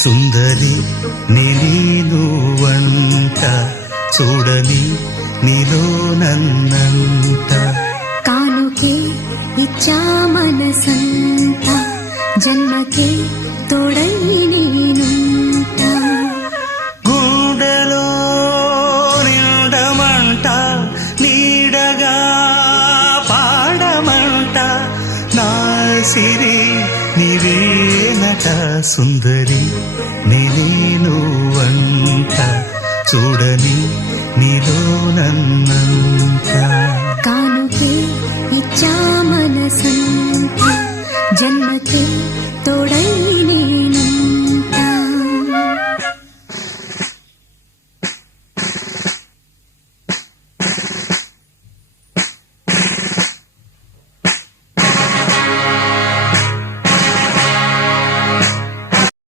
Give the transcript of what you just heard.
సుందరి నేను వంట చూడని నీలో నన్నంట కానుకే ఇచ్చా మనసంత జన్మకే తోడై నేనుంట గుండెలో నిండమంట నీడగా పాడమంట నా సిరి నీవేనట సుందరి నేను వంట చూడని నీలో నన్నంత కానుకే ఇచ్చా మనసంత జన్మకే తోడై